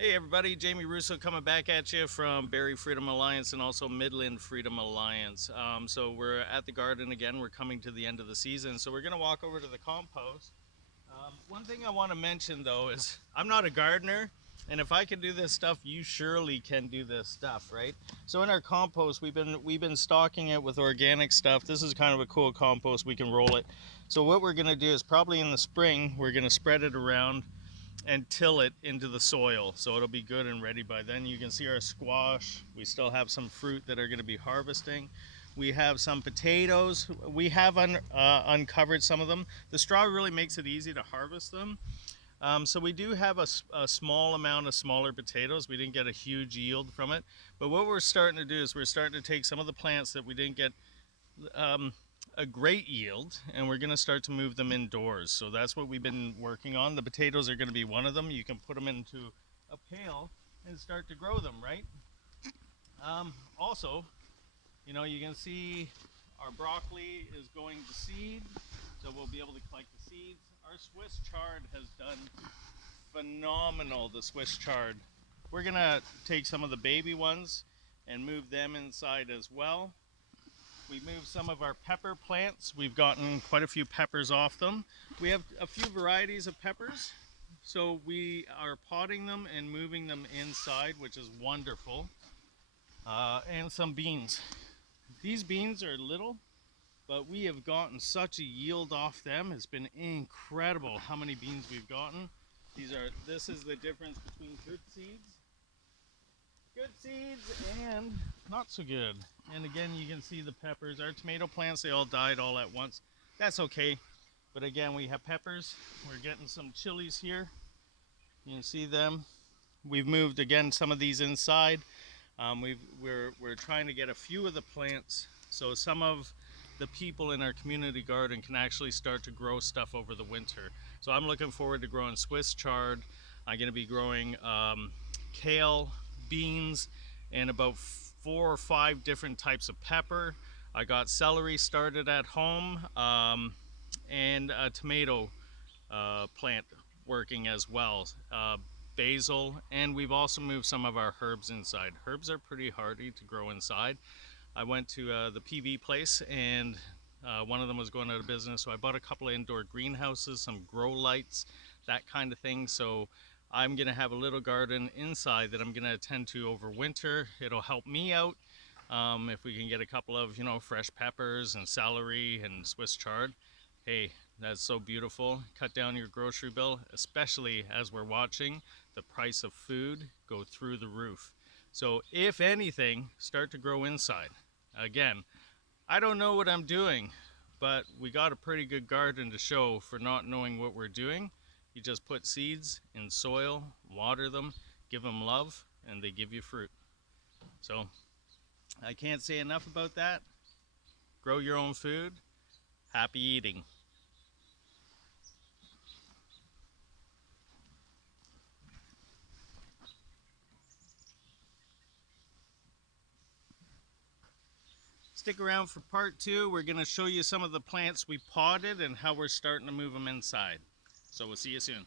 Hey everybody, Jamie Russo coming back at you from Berry Freedom Alliance and also Midland Freedom Alliance. So we're at the garden again. We're coming to the end of the season, so we're going to walk over to the compost. One thing I want to mention though is I'm not a gardener, and if I can do this stuff, you surely can do this stuff, right? So in our compost, we've been stocking it with organic stuff. This is kind of a cool compost. We can roll it. So what we're going to do is probably in the spring, we're going to spread it around and till it into the soil so it'll be good and ready by then. You can see our squash. We still have some fruit that are going to be harvesting. We have some potatoes. We have uncovered some of them. The straw really makes it easy to harvest them. So we do have a small amount of smaller potatoes. We didn't get a huge yield from it, but what we're starting to do is we're starting to take some of the plants that we didn't get a great yield, and we're going to start to move them indoors. So that's what we've been working on. The potatoes are going to be one of them. You can put them into a pail and start to grow them, right? Also, you can see our broccoli is going to seed, so we'll be able to collect the seeds. Our Swiss chard has done phenomenal, the Swiss chard. We're going to take some of the baby ones and move them inside as well. We moved some of our pepper plants. We've gotten quite a few peppers off them. We have a few varieties of peppers, so we are potting them and moving them inside, which is wonderful. And some beans. These beans are little, but we have gotten such a yield off them. It's been incredible how many beans we've gotten. This is the difference between good seeds and not so good. And again, you can see the peppers. Our tomato plants, they all died all at once. That's okay. But again, we have peppers. We're getting some chilies here. You can see them. We've moved again some of these inside. We're trying to get a few of the plants so some of the people in our community garden can actually start to grow stuff over the winter. So I'm looking forward to growing Swiss chard. I'm going to be growing kale, beans, and about 4 or 5 different types of pepper. I got celery started at home, and a tomato plant working as well. Basil, and we've also moved some of our herbs inside. Herbs are pretty hardy to grow inside. I went to the PV place, and one of them was going out of business, so I bought a couple of indoor greenhouses, some grow lights, that kind of thing. So I'm gonna have a little garden inside that I'm gonna attend to over winter. It'll help me out if we can get a couple of fresh peppers and celery and Swiss chard. Hey, that's so beautiful. Cut down your grocery bill, especially as we're watching the price of food go through the roof. So if anything, start to grow inside. Again, I don't know what I'm doing, but we got a pretty good garden to show for not knowing what we're doing. You just put seeds in soil, water them, give them love, and they give you fruit. So I can't say enough about that. Grow your own food. Happy eating. Stick around for part 2. We're going to show you some of the plants we potted and how we're starting to move them inside. So we'll see you soon.